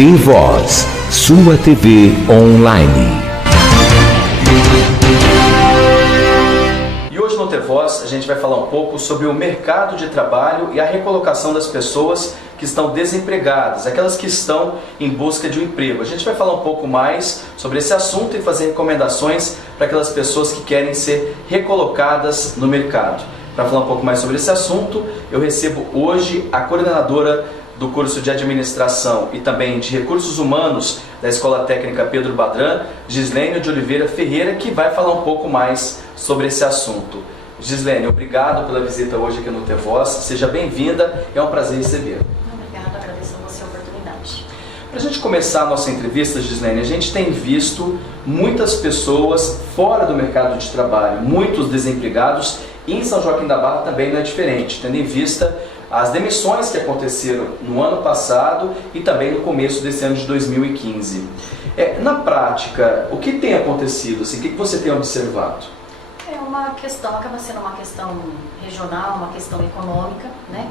T-Voz, sua TV online. E hoje no T-Voz a gente vai falar um pouco sobre o mercado de trabalho e a recolocação das pessoas que estão desempregadas, aquelas que estão em busca de um emprego. A gente vai falar um pouco mais sobre esse assunto e fazer recomendações para aquelas pessoas que querem ser recolocadas no mercado. Para falar um pouco mais sobre esse assunto, eu recebo hoje a coordenadora do curso de Administração e também de Recursos Humanos da Escola Técnica Pedro Badran, Gislene de Oliveira Ferreira, que vai falar um pouco mais sobre esse assunto. Gislene, obrigado pela visita hoje aqui no T-Voz, seja bem-vinda, é um prazer recebê-la. Obrigada, agradeço a você a oportunidade. Para a gente começar a nossa entrevista, Gislene, a gente tem visto muitas pessoas fora do mercado de trabalho, muitos desempregados, e em São Joaquim da Barra também não é diferente, tendo em vista as demissões que aconteceram no ano passado e também no começo desse ano de 2015. Na prática, o que tem acontecido? Assim, o que você tem observado? É uma questão, acaba sendo uma questão regional, uma questão econômica, né?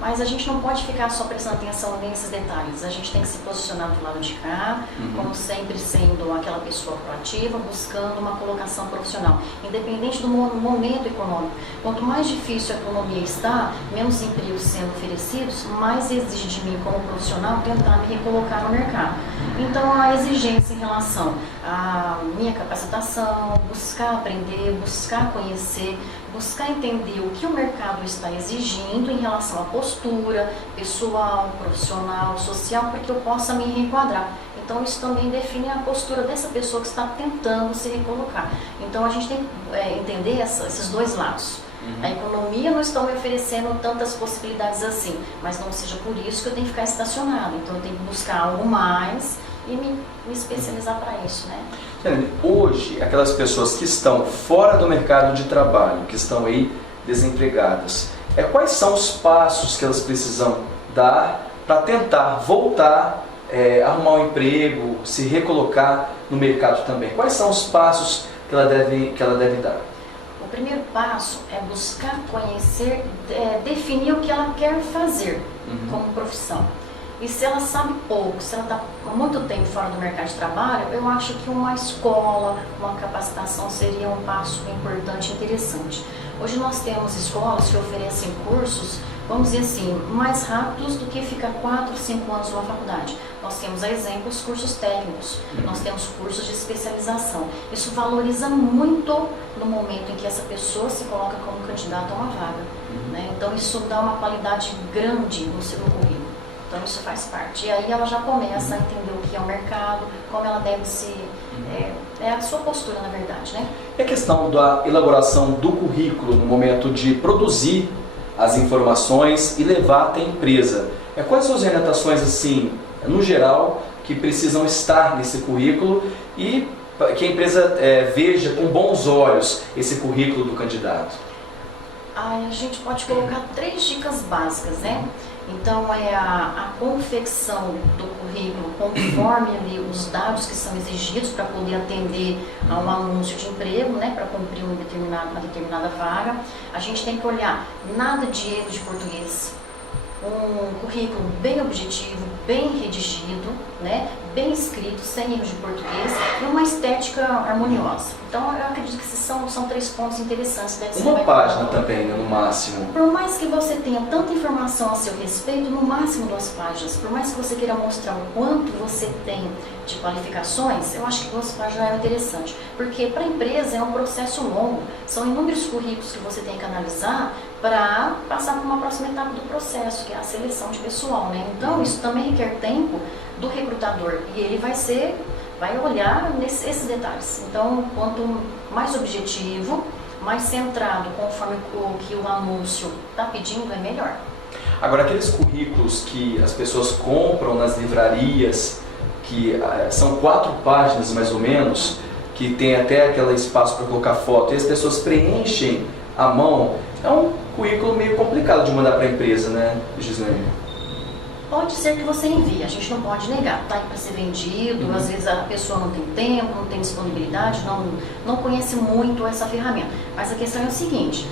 Mas a gente não pode ficar só prestando atenção nesses detalhes. A gente tem que se posicionar do lado de cá, como sempre sendo aquela pessoa proativa, buscando uma colocação profissional. Independente do momento econômico. Quanto mais difícil a economia está, menos empregos sendo oferecidos, mais exige de mim como profissional tentar me recolocar no mercado. Então a exigência em relação à minha capacitação, buscar aprender, buscar conhecer, buscar entender o que o mercado está exigindo em relação à postura pessoal, profissional, social, para que eu possa me reenquadrar. Então isso também define a postura dessa pessoa que está tentando se recolocar. Então a gente tem que entender esses dois lados. A economia não está me oferecendo tantas possibilidades assim, mas não seja por isso que eu tenho que ficar estacionado. Então eu tenho que buscar algo mais e me especializar para isso, né? Hoje, aquelas pessoas que estão fora do mercado de trabalho, que estão aí desempregadas, quais são os passos que elas precisam dar para tentar voltar, arrumar um emprego, se recolocar no mercado também? Quais são os passos que ela deve dar? O primeiro passo é buscar conhecer, definir o que ela quer fazer como profissão. E se ela sabe pouco, se ela está há muito tempo fora do mercado de trabalho, eu acho que uma escola, uma capacitação seria um passo importante e interessante. Hoje nós temos escolas que oferecem cursos, vamos dizer assim, mais rápidos do que ficar 4, 5 anos numa faculdade. Nós temos, a exemplo, os cursos técnicos, nós temos cursos de especialização. Isso valoriza muito no momento em que essa pessoa se coloca como candidata a uma vaga, né? Então isso dá uma qualidade grande no seu currículo. Então isso faz parte. E aí ela já começa a entender o que é o mercado, como ela deve se... É a sua postura, na verdade, né? E a questão da elaboração do currículo no momento de produzir as informações e levar até a empresa. Quais são as orientações, assim, no geral, que precisam estar nesse currículo e que a empresa veja com bons olhos esse currículo do candidato? A gente pode colocar 3 dicas básicas, né? Então é a confecção do currículo conforme ali os dados que são exigidos para poder atender a um anúncio de emprego, né, para cumprir uma determinada vaga. A gente tem que olhar nada de erro de português, um currículo bem objetivo, bem redigido, né, bem escrito, sem erro de português e uma estética harmoniosa. Então eu acredito que esses são 3 pontos interessantes. Uma página também, né, no máximo. Por mais que você tenha tanta informação a seu respeito, no máximo 2 páginas. Por mais que você queira mostrar o quanto você tem de qualificações, eu acho que 2 páginas é interessante. Porque para a empresa é um processo longo, são inúmeros currículos que você tem que analisar para passar para uma próxima etapa do processo, que é a seleção de pessoal, né? Então isso também requer tempo do recrutador e ele vai olhar esses detalhes. Então, quanto mais objetivo, mais centrado, conforme o que o anúncio está pedindo, é melhor. Agora, aqueles currículos que as pessoas compram nas livrarias, que são 4 páginas mais ou menos, que tem até aquele espaço para colocar foto, e as pessoas preenchem à mão, é um currículo meio complicado de mandar para a empresa, né, Gislene? Pode ser que você envie, a gente não pode negar, está aí para ser vendido, às vezes a pessoa não tem tempo, não tem disponibilidade, não conhece muito essa ferramenta. Mas a questão é o seguinte,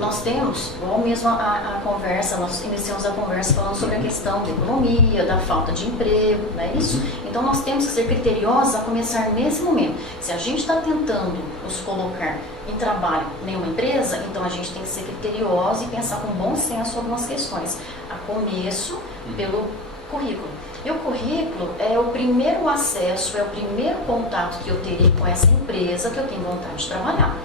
nós temos, ou mesmo a conversa, nós iniciamos a conversa falando sobre a questão da economia, da falta de emprego, não é isso? Então nós temos que ser criteriosos a começar nesse momento. Se a gente está tentando nos colocar em trabalho em uma empresa, então a gente tem que ser criterioso e pensar com bom senso sobre algumas questões. A começo pelo currículo. E o currículo é o primeiro acesso, é o primeiro contato que eu terei com essa empresa que eu tenho vontade de trabalhar.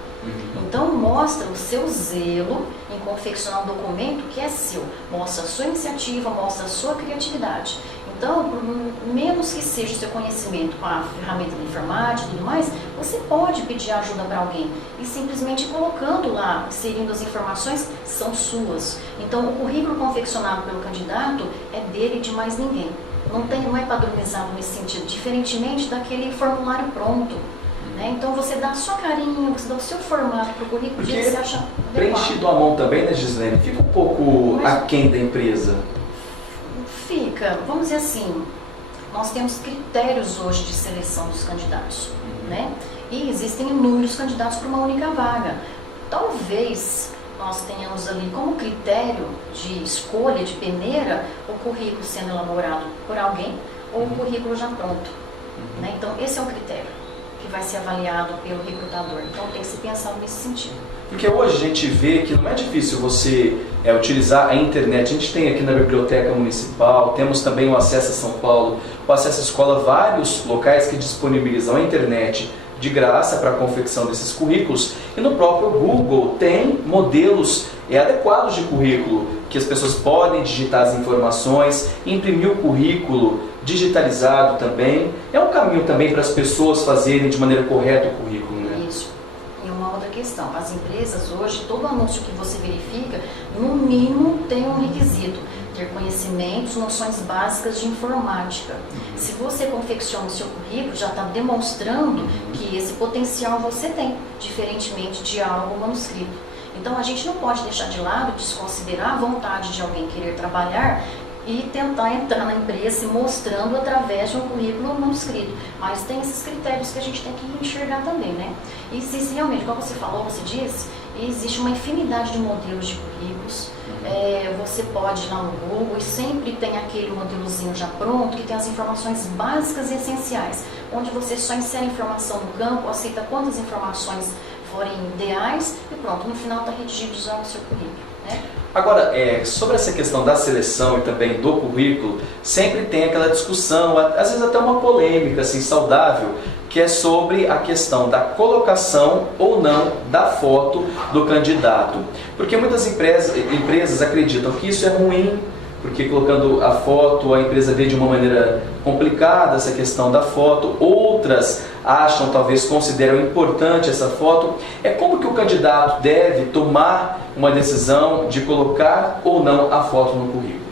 Então mostra o seu zelo em confeccionar um documento que é seu, mostra a sua iniciativa, mostra a sua criatividade. Então, por menos que seja o seu conhecimento com a ferramenta da informática e tudo mais, você pode pedir ajuda para alguém e simplesmente colocando lá, inserindo as informações, são suas. Então, o currículo confeccionado pelo candidato é dele e de mais ninguém. Não é padronizado nesse sentido, diferentemente daquele formulário pronto. Então você dá a sua carinha, você dá o seu formato para o currículo que você acha adequado. Preenchido à mão também, né, Gislene? Fica um pouco aquém da empresa. Fica, vamos dizer assim, nós temos critérios hoje de seleção dos candidatos, né? E existem inúmeros candidatos para uma única vaga. Talvez nós tenhamos ali como critério de escolha, de peneira, o currículo sendo elaborado por alguém ou o currículo já pronto. Né? Então esse é um critério que vai ser avaliado pelo recrutador. Então tem que se pensar nesse sentido. Porque hoje a gente vê que não é difícil você utilizar a internet. A gente tem aqui na Biblioteca Municipal, temos também o Acessa São Paulo, o Acessa Escola, vários locais que disponibilizam a internet de graça para a confecção desses currículos. E no próprio Google tem modelos adequados de currículo, que as pessoas podem digitar as informações, imprimir o currículo digitalizado também. É um caminho também para as pessoas fazerem de maneira correta o currículo, né? Isso. E uma outra questão, as empresas hoje, todo anúncio que você verifica, no mínimo tem um requisito, ter conhecimentos, noções básicas de informática. Se você confecciona o seu currículo, já está demonstrando que esse potencial você tem, diferentemente de algo manuscrito. Então a gente não pode deixar de lado, desconsiderar a vontade de alguém querer trabalhar e tentar entrar na empresa se mostrando através de um currículo manuscrito. Mas tem esses critérios que a gente tem que enxergar também, né? E se realmente, como você falou, você disse, existe uma infinidade de modelos de currículos. Você pode ir lá no Google e sempre tem aquele modelozinho já pronto, que tem as informações básicas e essenciais, onde você só insere a informação no campo, aceita quantas informações forem ideais e pronto, no final está redigido já o seu currículo, né? Agora, sobre essa questão da seleção e também do currículo, sempre tem aquela discussão, às vezes até uma polêmica assim, saudável, que é sobre a questão da colocação ou não da foto do candidato. Porque muitas empresas acreditam que isso é ruim, porque colocando a foto, a empresa vê de uma maneira complicada essa questão da foto. Outras acham, talvez consideram importante essa foto. Como que o candidato deve tomar uma decisão de colocar ou não a foto no currículo?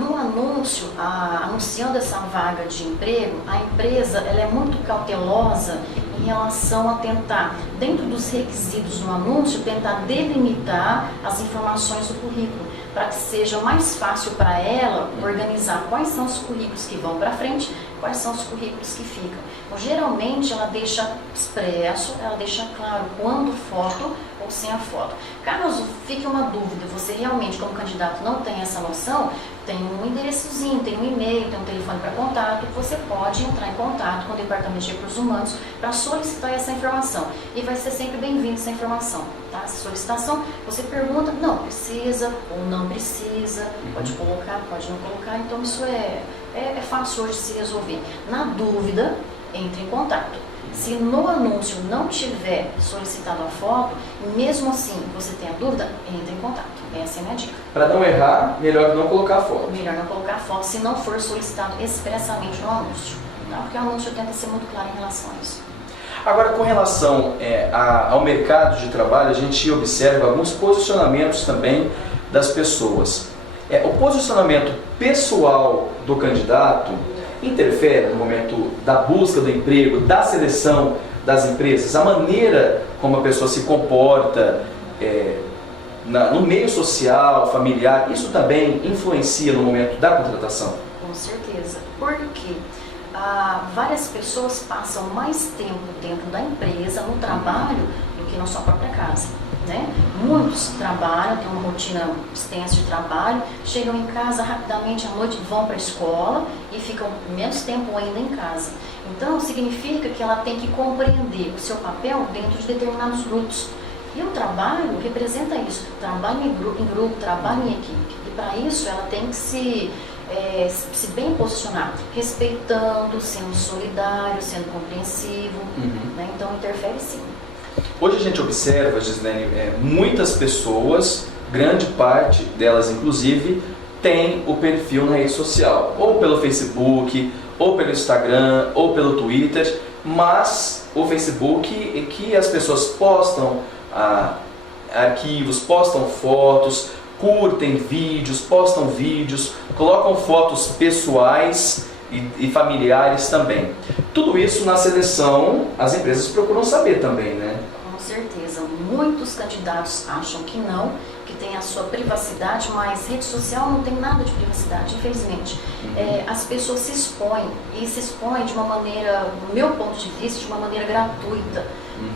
No anúncio, anunciando essa vaga de emprego, a empresa ela é muito cautelosa em relação a tentar, dentro dos requisitos do anúncio, tentar delimitar as informações do currículo, para que seja mais fácil para ela organizar quais são os currículos que vão para frente, quais são os currículos que ficam. Então, geralmente ela deixa expresso, ela deixa claro quando foto ou sem a foto. Caso fique uma dúvida, você realmente como candidato não tem essa noção, tem um endereçozinho, tem um e-mail, tem um telefone para contato, você pode entrar em contato com o Departamento de Recursos Humanos para solicitar essa informação. E vai ser sempre bem-vinda essa informação, tá? Essa solicitação, você pergunta, não precisa ou não precisa, pode colocar, pode não colocar, então isso é fácil hoje de se resolver. Na dúvida, entre em contato. Se no anúncio não tiver solicitado a foto, mesmo assim você tem a dúvida, entre em contato. Essa é a minha dica. Para não errar, melhor não colocar a foto. Melhor não colocar a foto se não for solicitado expressamente no anúncio. Tá? Porque o anúncio tenta ser muito claro em relação a isso. Agora, com relação ao mercado de trabalho, a gente observa alguns posicionamentos também das pessoas. O posicionamento pessoal do candidato interfere no momento da busca do emprego, da seleção das empresas, a maneira como a pessoa se comporta no meio social, familiar, isso também influencia no momento da contratação? Com certeza, porque várias pessoas passam mais tempo dentro da empresa, no trabalho, do que na sua própria casa. né? Muitos trabalham, têm uma rotina extensa de trabalho, chegam em casa rapidamente à noite, vão para a escola e ficam menos tempo ainda em casa. Então, significa que ela tem que compreender o seu papel dentro de determinados grupos. E o trabalho representa isso, trabalho em grupo, trabalho em equipe. E para isso ela tem que se bem posicionar, respeitando, sendo solidário, sendo compreensivo, né? Então interfere sim. Hoje a gente observa, Gislene, muitas pessoas, grande parte delas inclusive, tem o perfil na rede social, ou pelo Facebook, ou pelo Instagram, ou pelo Twitter, mas o Facebook é que as pessoas postam arquivos, postam fotos, curtem vídeos, postam vídeos, colocam fotos pessoais e familiares também. Tudo isso na seleção as empresas procuram saber também, né? Com certeza. Muitos candidatos acham que não, que tem a sua privacidade, mas rede social não tem nada de privacidade, infelizmente. As pessoas se expõem, e se expõem de uma maneira, do meu ponto de vista, de uma maneira gratuita.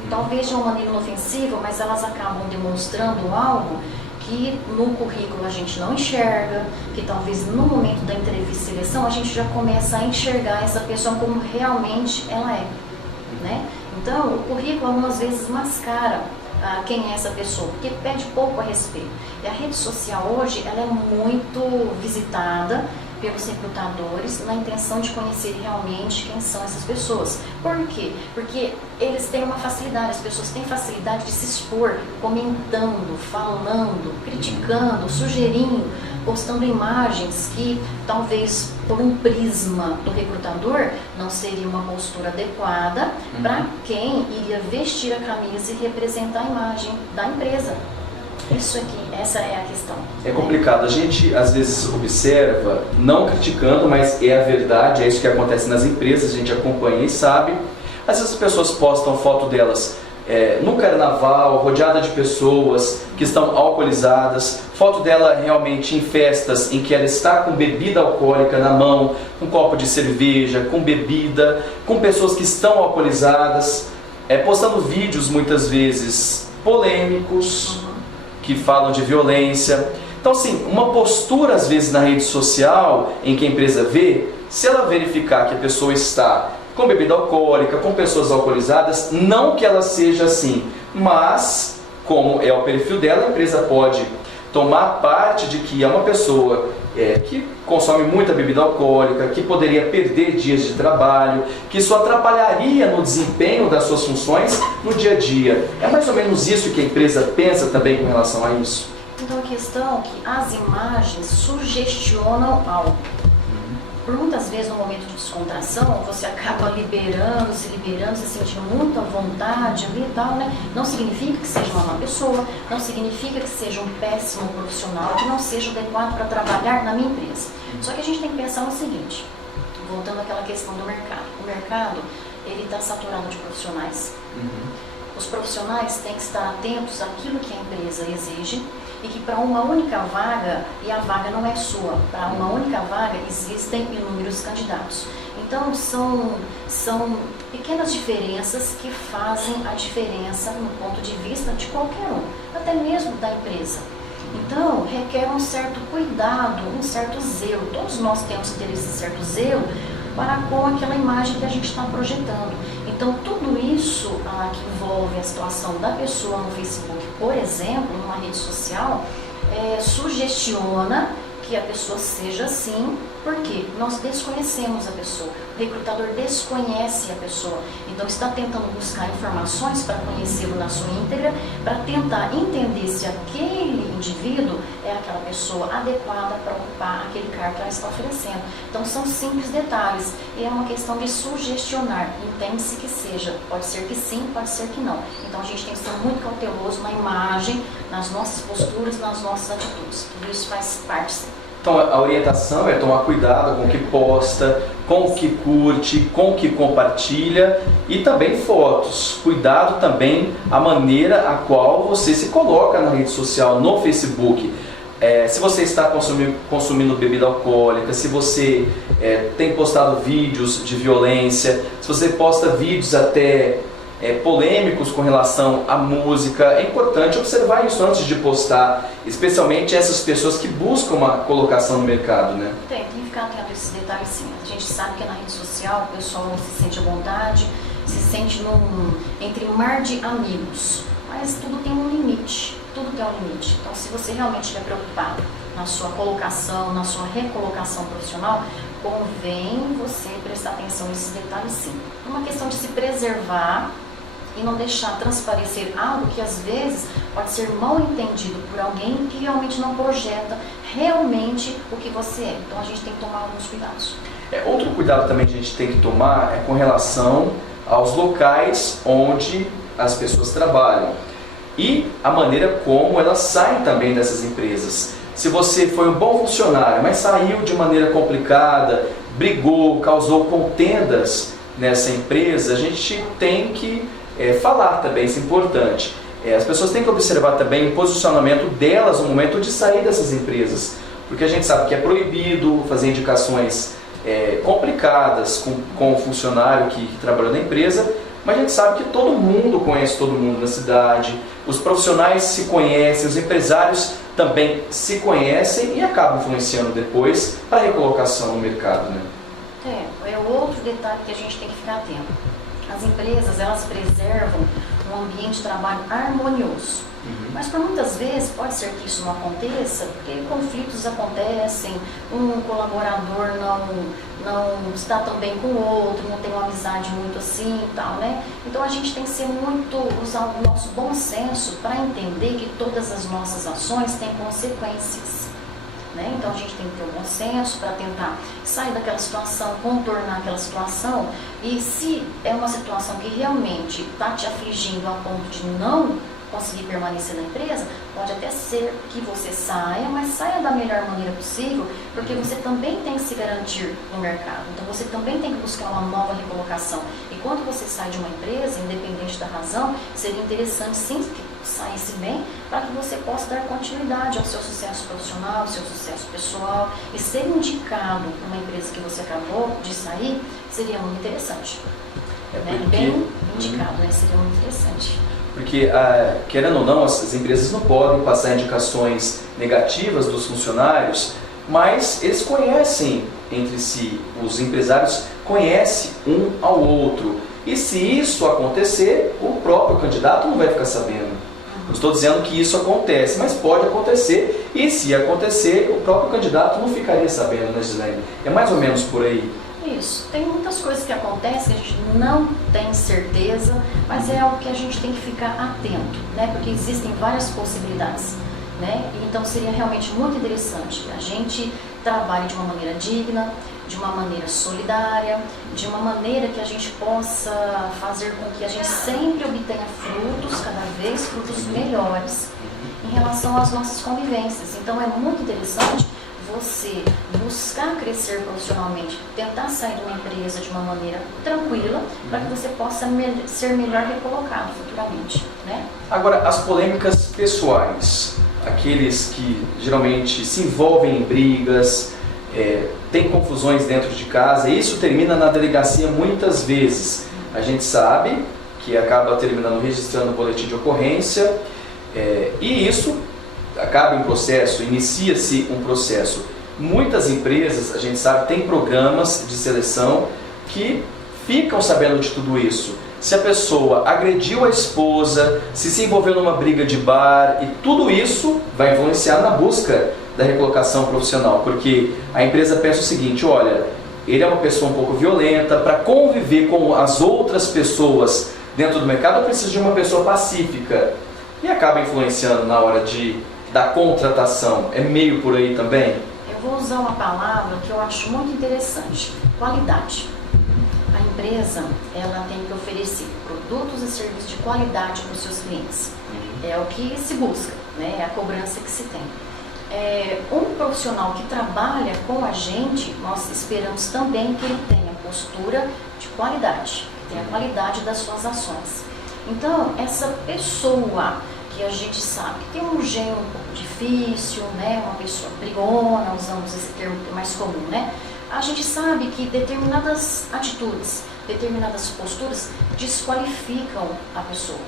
Talvez de uma maneira inofensiva, mas elas acabam demonstrando algo que no currículo a gente não enxerga, que talvez no momento da entrevista e seleção a gente já começa a enxergar essa pessoa como realmente ela é, né? Então, o currículo algumas vezes mascara quem é essa pessoa, porque pede pouco a respeito. E a rede social hoje, ela é muito visitada pelos recrutadores na intenção de conhecer realmente quem são essas pessoas. Por quê? Porque eles têm uma facilidade, as pessoas têm facilidade de se expor, comentando, falando, criticando, sugerindo, postando imagens que talvez por um prisma do recrutador não seria uma postura adequada para quem iria vestir a camisa e representar a imagem da empresa. Isso aqui, essa é a questão. É complicado, a gente às vezes observa, não criticando, mas é a verdade, é isso que acontece nas empresas, a gente acompanha e sabe. Às vezes as pessoas postam foto delas no carnaval, rodeada de pessoas que estão alcoolizadas, foto dela realmente em festas em que ela está com bebida alcoólica na mão, com um copo de cerveja, com bebida, com pessoas que estão alcoolizadas, postando vídeos muitas vezes polêmicos, que falam de violência. Então, assim, uma postura às vezes na rede social em que a empresa vê, se ela verificar que a pessoa está com bebida alcoólica, com pessoas alcoolizadas, não que ela seja assim, mas como é o perfil dela, a empresa pode tomar parte de que é uma pessoa que consome muita bebida alcoólica, que poderia perder dias de trabalho, que isso atrapalharia no desempenho das suas funções no dia a dia. É mais ou menos isso que a empresa pensa também com relação a isso? Então a questão é que as imagens sugestionam algo. Por muitas vezes no momento de descontração, você acaba se sentindo muito à vontade ali e tal, né? Não significa que seja uma má pessoa, não significa que seja um péssimo profissional, que não seja adequado para trabalhar na minha empresa. Só que a gente tem que pensar no seguinte, voltando àquela questão do mercado. O mercado, ele está saturado de profissionais. Os profissionais têm que estar atentos àquilo que a empresa exige e que para uma única vaga, e a vaga não é sua, para uma única vaga existem inúmeros candidatos. Então são pequenas diferenças que fazem a diferença no ponto de vista de qualquer um, até mesmo da empresa. Então requer um certo cuidado, um certo zelo. Todos nós temos que ter esse certo zelo para com aquela imagem que a gente está projetando. Então tudo isso que envolve a situação da pessoa no Facebook, por exemplo, numa rede social, sugestiona que a pessoa seja assim, porque nós desconhecemos a pessoa, o recrutador desconhece a pessoa, então está tentando buscar informações para conhecê-lo na sua íntegra, para tentar entender se aquele indivíduo é aquela pessoa adequada para ocupar aquele cargo que ela está oferecendo. Então são simples detalhes, e é uma questão de sugestionar, entende-se que seja, pode ser que sim, pode ser que não. Então a gente tem que ser muito cauteloso na imagem, nas nossas posturas, nas nossas atitudes, tudo isso faz parte sim. Então a orientação é tomar cuidado com o que posta, com o que curte, com o que compartilha e também fotos. Cuidado também a maneira a qual você se coloca na rede social, no Facebook. Se você está consumindo bebida alcoólica, se você tem postado vídeos de violência, se você posta vídeos até polêmicos com relação à música. É importante observar isso antes de postar, especialmente essas pessoas que buscam uma colocação no mercado, né? Tem que ficar atento a esses detalhes, sim. A gente sabe que na rede social o pessoal se sente à vontade, se sente entre um mar de amigos, mas tudo tem um limite, tudo tem um limite. Então, se você realmente estiver preocupado na sua colocação, na sua recolocação profissional, convém você prestar atenção nesses detalhes, sim. É uma questão de se preservar e não deixar transparecer algo que às vezes pode ser mal entendido por alguém que realmente não projeta realmente o que você é. Então a gente tem que tomar alguns cuidados. Outro cuidado também que a gente tem que tomar é com relação aos locais onde as pessoas trabalham e a maneira como elas saem também dessas empresas. Se você foi um bom funcionário, mas saiu de maneira complicada, brigou, causou contendas nessa empresa, a gente tem que falar também, isso é importante. As pessoas têm que observar também o posicionamento delas no momento de sair dessas empresas, porque a gente sabe que é proibido fazer indicações complicadas com o funcionário que trabalhou na empresa, mas a gente sabe que todo mundo conhece todo mundo na cidade, os profissionais se conhecem, os empresários também se conhecem e acabam influenciando depois para a recolocação no mercado, né? É outro detalhe que a gente tem que ficar atento. As empresas, elas preservam um ambiente de trabalho harmonioso. Mas por muitas vezes pode ser que isso não aconteça, porque conflitos acontecem, um colaborador não está tão bem com o outro, não tem uma amizade muito assim e tal, né? Então a gente tem que usar o nosso bom senso para entender que todas as nossas ações têm consequências, né? Então a gente tem que ter o bom senso para tentar sair daquela situação, contornar aquela situação, e se é uma situação que realmente está te afligindo a ponto de não conseguir permanecer na empresa, pode até ser que você saia, mas saia da melhor maneira possível, porque você também tem que se garantir no mercado. Então você também tem que buscar uma nova recolocação. E quando você sai de uma empresa, independente da razão, seria interessante sim que saísse bem, para que você possa dar continuidade ao seu sucesso profissional, ao seu sucesso pessoal, e ser indicado para uma empresa que você acabou de sair, seria muito interessante. Bem indicado, né? Seria muito interessante. Porque, querendo ou não, as empresas não podem passar indicações negativas dos funcionários, mas eles conhecem entre si, os empresários conhecem um ao outro. E se isso acontecer, o próprio candidato não vai ficar sabendo. Não estou dizendo que isso acontece, mas pode acontecer, e se acontecer, o próprio candidato não ficaria sabendo, né, Gislaine? É mais ou menos por aí. Isso, tem muitas coisas que acontecem que a gente não tem certeza, mas é algo que a gente tem que ficar atento, né? Porque existem várias possibilidades, né? Então seria realmente muito interessante que a gente trabalhe de uma maneira digna, de uma maneira solidária, de uma maneira que a gente possa fazer com que a gente sempre obtenha frutos, cada vez frutos melhores em relação às nossas convivências. Então é muito interessante você buscar crescer profissionalmente, tentar sair de uma empresa de uma maneira tranquila, para que você possa ser melhor recolocado futuramente, né? Agora, as polêmicas pessoais, aqueles que geralmente se envolvem em brigas, tem confusões dentro de casa, e isso termina na delegacia muitas vezes. A gente sabe que acaba terminando registrando o boletim de ocorrência, e isso acaba em processo, inicia-se um processo. Muitas empresas, a gente sabe, tem programas de seleção que ficam sabendo de tudo isso. Se a pessoa agrediu a esposa, se envolveu numa briga de bar, e tudo isso vai influenciar na busca da recolocação profissional, porque a empresa pensa o seguinte: olha, ele é uma pessoa um pouco violenta, para conviver com as outras pessoas dentro do mercado eu preciso de uma pessoa pacífica, e acaba influenciando na hora da contratação. É meio por aí também? Eu vou usar uma palavra que eu acho muito interessante: qualidade. A empresa, ela tem que oferecer produtos e serviços de qualidade para os seus clientes. É o que se busca, né? É a cobrança que se tem. Um profissional que trabalha com a gente, nós esperamos também que ele tenha postura de qualidade, que tenha qualidade das suas ações. Então, essa pessoa que a gente sabe que tem um gênio um pouco difícil, né? Uma pessoa brigona, usamos esse termo que é mais comum, né? A gente sabe que determinadas atitudes determinadas posturas desqualificam a pessoa.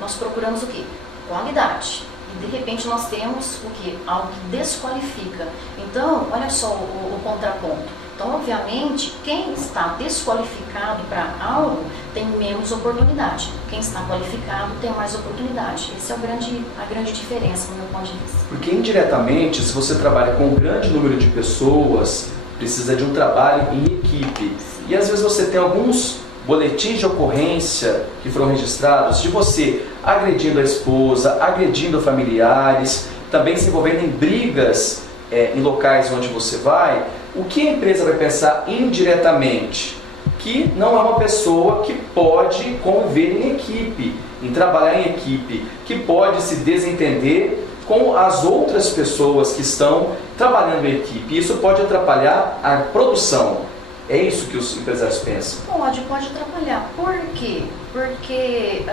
Nós procuramos o quê? Qualidade. E de repente nós temos o quê? Algo que desqualifica. Então, olha só o contraponto. Então, obviamente, quem está desqualificado para algo tem menos oportunidade. Quem está qualificado tem mais oportunidade. Essa é a grande diferença, do meu ponto de vista. Porque indiretamente, se você trabalha com um grande número de pessoas, precisa de um trabalho em equipe. E às vezes você tem alguns boletins de ocorrência que foram registrados de você agredindo a esposa, agredindo familiares, também se envolvendo em brigas em locais onde você vai. O que a empresa vai pensar indiretamente? Que não é uma pessoa que pode conviver em equipe, em trabalhar em equipe, que pode se desentender com as outras pessoas que estão trabalhando em equipe. Isso pode atrapalhar a produção. É isso que os empresários pensam? Pode atrapalhar. Por quê? Porque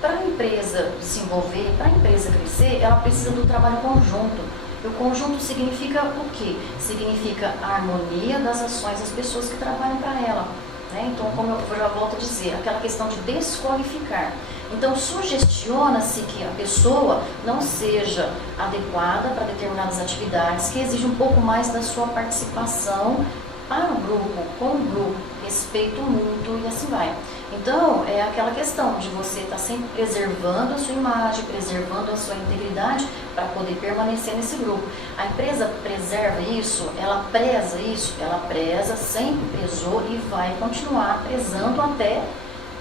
para a empresa se envolver, para a empresa crescer, ela precisa do trabalho conjunto. E o conjunto significa o quê? Significa a harmonia das ações das pessoas que trabalham para ela. Né? Então, como eu já volto a dizer, aquela questão de desqualificar. Então, sugestiona-se que a pessoa não seja adequada para determinadas atividades, que exigem um pouco mais da sua participação para o grupo, com o grupo, respeito mútuo e assim vai. Então, é aquela questão de você estar sempre preservando a sua imagem, preservando a sua integridade para poder permanecer nesse grupo. A empresa preserva isso, ela preza isso, ela preza, sempre prezou e vai continuar prezando até.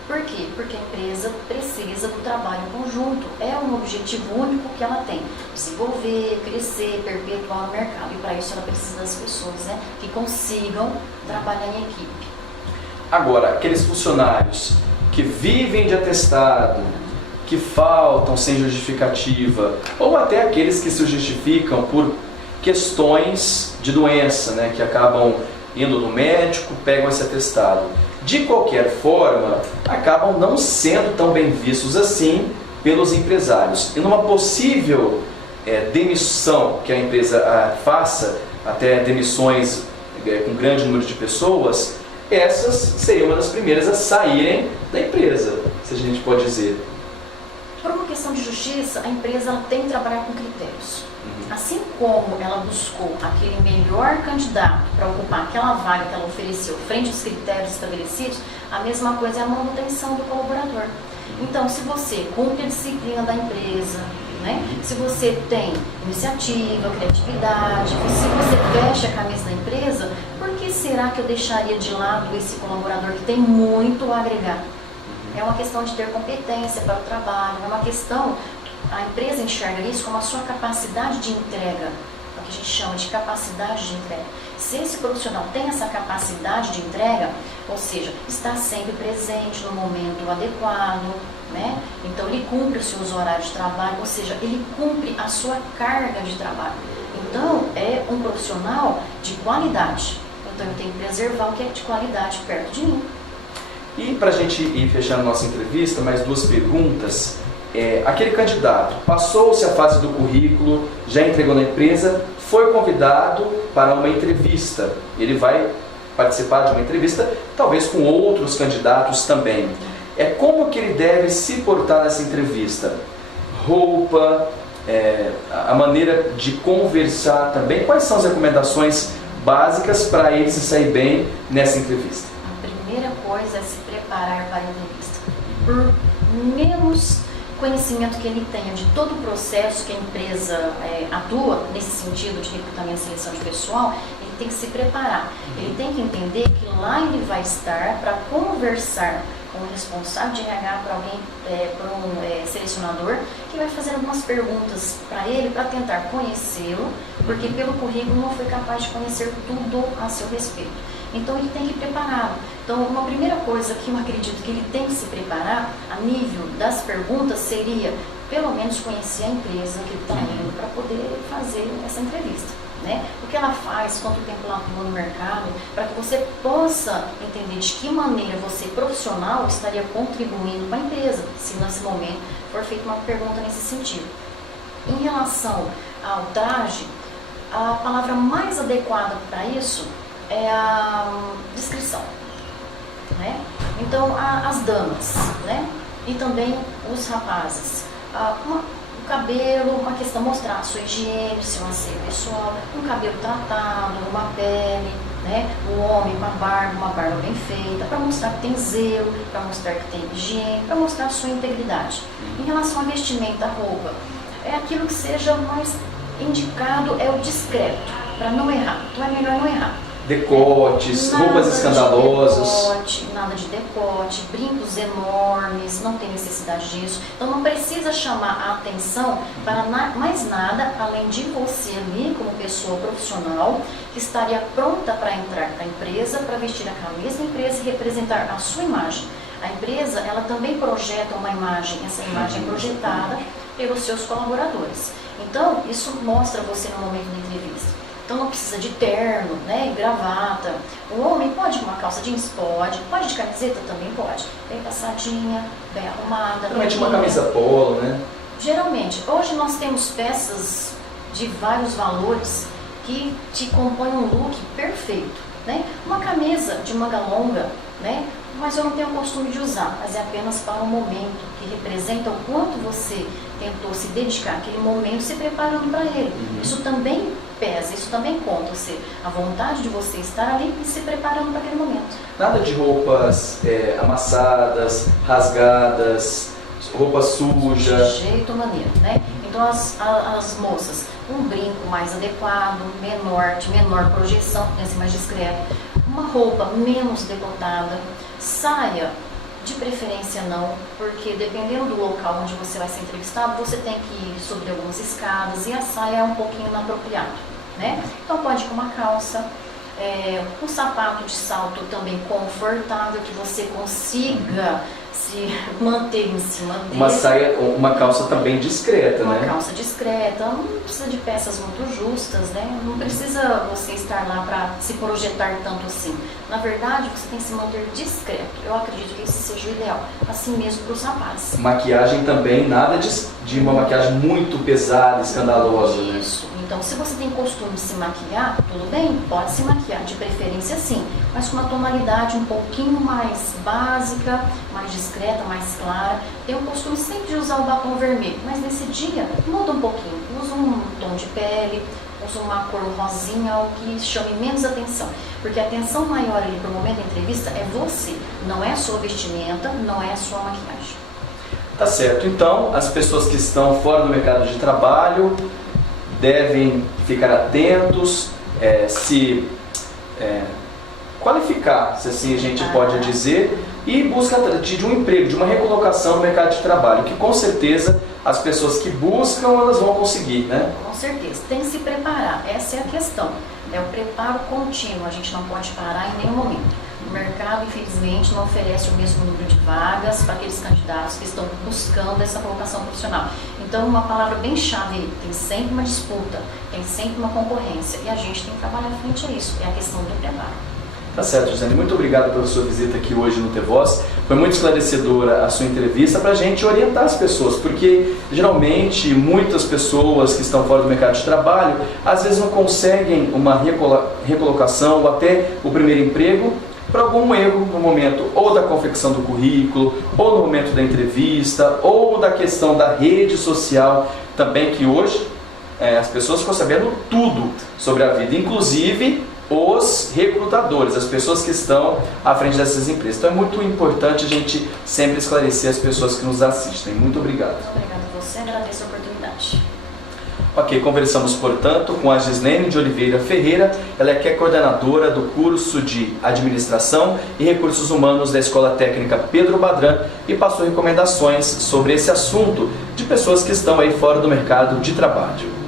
Por quê? Porque a empresa precisa do trabalho conjunto. É um objetivo único que ela tem. Desenvolver, crescer, perpetuar no mercado. E para isso ela precisa das pessoas, né, que consigam trabalhar em equipe. Agora, aqueles funcionários que vivem de atestado, que faltam sem justificativa, ou até aqueles que se justificam por questões de doença, né, que acabam indo no médico, pegam esse atestado. De qualquer forma, acabam não sendo tão bem vistos assim pelos empresários. E numa possível demissão que a empresa faça, até demissões com grande número de pessoas, essas seriam uma das primeiras a saírem da empresa, se a gente pode dizer. Por uma questão de justiça, a empresa ela tem que trabalhar com critérios. Assim como ela buscou aquele melhor candidato para ocupar aquela vaga que ela ofereceu frente aos critérios estabelecidos, a mesma coisa é a manutenção do colaborador. Então, se você cumpre a disciplina da empresa, né? Se você tem iniciativa, criatividade, se você veste a camisa da empresa, por que será que eu deixaria de lado esse colaborador que tem muito a agregar? É uma questão de ter competência para o trabalho, é uma questão, a empresa enxerga isso como a sua capacidade de entrega, o que a gente chama de capacidade de entrega. Se esse profissional tem essa capacidade de entrega, ou seja, está sempre presente no momento adequado, né? Então ele cumpre os seus horários de trabalho, ou seja, ele cumpre a sua carga de trabalho. Então é um profissional de qualidade. Então eu tenho que preservar o que é de qualidade perto de mim. E para a gente ir fechando nossa entrevista, mais duas perguntas. Aquele candidato passou-se a fase do currículo, já entregou na empresa, foi convidado para uma entrevista. Ele vai participar de uma entrevista, talvez com outros candidatos também. Como que ele deve se portar nessa entrevista? Roupa, a maneira de conversar também. Quais são as recomendações básicas para ele se sair bem nessa entrevista? A primeira coisa é se preparar para a entrevista. Por menos conhecimento que ele tenha de todo o processo que a empresa atua nesse sentido de recrutamento e seleção de pessoal, ele tem que se preparar. Ele tem que entender que lá ele vai estar para conversar com o responsável de RH, para alguém, para um selecionador, que vai fazer algumas perguntas para ele, para tentar conhecê-lo, porque pelo currículo não foi capaz de conhecer tudo a seu respeito. Então ele tem que ir preparado. Então uma primeira coisa que eu acredito que ele tem que se preparar a nível das perguntas seria pelo menos conhecer a empresa que ele está indo para poder fazer essa entrevista, né? O que ela faz, quanto tempo ela atua no mercado, para que você possa entender de que maneira você profissional estaria contribuindo para a empresa, se nesse momento for feita uma pergunta nesse sentido. Em relação ao traje, a palavra mais adequada para isso é a descrição. né? Então, as damas, né? E também os rapazes. O cabelo, uma questão mostrar a sua higiene, seu asseio pessoal, um cabelo tratado, uma pele, né? O homem, uma barba bem feita, para mostrar que tem zelo, para mostrar que tem higiene, para mostrar a sua integridade. Em relação à vestimenta, a roupa, é aquilo que seja mais indicado, é o discreto, para não errar. Então é melhor não errar. Decotes, roupas escandalosas. Nada de decote, brincos enormes, não tem necessidade disso. Então não precisa chamar a atenção para mais nada, além de você ali, como pessoa profissional, que estaria pronta para entrar na empresa, para vestir a camisa da empresa e representar a sua imagem. A empresa, ela também projeta uma imagem, essa imagem é projetada pelos seus colaboradores. Então, isso mostra você no momento da entrevista. Então não precisa de terno, né, gravata. O homem pode com uma calça jeans? Pode de camiseta? Também pode. Bem passadinha, bem arrumada. Geralmente uma camisa polo, né? Geralmente. Hoje nós temos peças de vários valores que te compõem um look perfeito, né? Uma camisa de manga longa, né? Mas eu não tenho o costume de usar, mas é apenas para um momento que representa o quanto você tentou se dedicar àquele momento, se preparando para ele. Isso também pesa, isso também conta, ou seja, a vontade de você estar ali e se preparando para aquele momento. Nada de roupas amassadas, rasgadas, roupa suja. De jeito maneiro, né? Então as moças, um brinco mais adequado, de menor projeção, assim, mais discreto, uma roupa menos decotada, saia, de preferência não, porque dependendo do local onde você vai ser entrevistado, você tem que ir sobre algumas escadas e a saia é um pouquinho inapropriada, né? Então pode ir com uma calça, um sapato de salto também confortável, que você consiga se manter em cima dele. Uma saia, uma calça também discreta, né? Uma calça discreta, não precisa de peças muito justas, né? Não precisa você estar lá para se projetar tanto assim. Na verdade, você tem que se manter discreto. Eu acredito que esse seja o ideal. Assim mesmo para os rapazes. Maquiagem também, nada de uma maquiagem muito pesada, escandalosa, né? Isso. Então, se você tem costume de se maquiar, tudo bem, pode se maquiar, de preferência sim, mas com uma tonalidade um pouquinho mais básica, mais discreta, mais clara. Tem o costume sempre de usar o batom vermelho, mas nesse dia muda um pouquinho, usa um tom de pele, usa uma cor rosinha, algo que chame menos atenção, porque a atenção maior ali para o momento da entrevista é você, não é a sua vestimenta, não é a sua maquiagem. Tá certo, então as pessoas que estão fora do mercado de trabalho devem ficar atentos, se qualificar, se assim a gente pode dizer, e busca de um emprego, de uma recolocação no mercado de trabalho, que com certeza as pessoas que buscam, elas vão conseguir, né? Com certeza, tem que se preparar, essa é a questão, é o preparo contínuo, a gente não pode parar em nenhum momento. O mercado, infelizmente, não oferece o mesmo número de vagas para aqueles candidatos que estão buscando essa colocação profissional. Então, uma palavra bem chave, tem sempre uma disputa, tem sempre uma concorrência, e a gente tem que trabalhar frente a isso, é a questão do preparo. Tá certo, Josiane, muito obrigado pela sua visita aqui hoje no T-Voz. Foi muito esclarecedora a sua entrevista para a gente orientar as pessoas, porque geralmente muitas pessoas que estão fora do mercado de trabalho às vezes não conseguem uma recolocação ou até o primeiro emprego por algum erro no momento ou da confecção do currículo, ou no momento da entrevista, ou da questão da rede social também, que hoje as pessoas ficam sabendo tudo sobre a vida, inclusive os recrutadores, as pessoas que estão à frente dessas empresas. Então é muito importante a gente sempre esclarecer as pessoas que nos assistem. Muito obrigado. Obrigada a você, agradeço a oportunidade. Ok, conversamos, portanto, com a Gislene de Oliveira Ferreira, ela é que é coordenadora do curso de Administração e Recursos Humanos da Escola Técnica Pedro Badran e passou recomendações sobre esse assunto de pessoas que estão aí fora do mercado de trabalho.